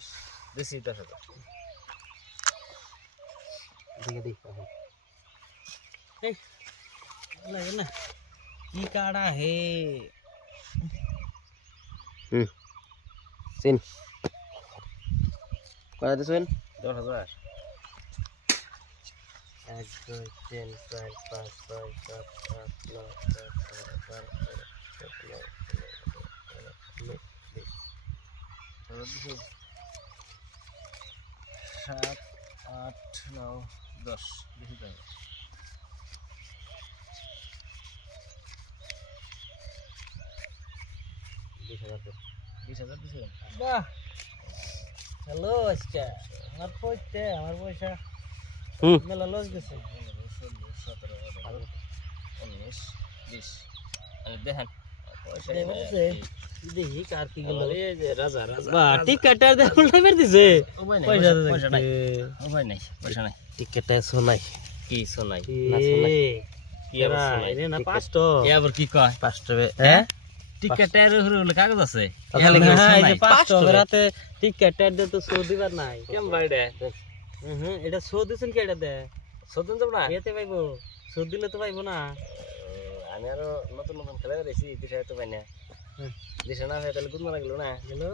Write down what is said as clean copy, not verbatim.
20 देसी 10,000 দেখে দেখ ए लगे ना की काड़ा है সিন কত দিছেন 10,000 1 2 3 4 5 6 7 8 9 10 7 8 9 10 देसी 10,000 20,000 দিছেন বাহ হ্যালো আজকে আমার পয়সা মেলা লস গেছে 17 19 20 আরে দেখেন পয়সা দেখি কার কি গেল এই যে রাজা রাজা বাহ টিকেটার দে উল্টাই দিছে পয়সা নাই পয়সা নাই টিকেটে সোনাই কি সোনাই না সোনাই কি আবার সোনাই রে না 500 এ আবার কি কয় 500 হ্যাঁ টিকেটের হলো কাগজ আছে তাহলে কি এই যে 500 বেরাতে টিকেটের দে তো সো দিবার নাই কেম বাইরে এটা সো দিছেন কি এটা দে সদন যাব না এতে পাইবো সো দিলে তো পাইবো না আমি আরো নতুন নতুন খেলা রয়েছি দিশা তো পাই না দিশা না হয় তাহলে গুণ লাগলো না হ্যালো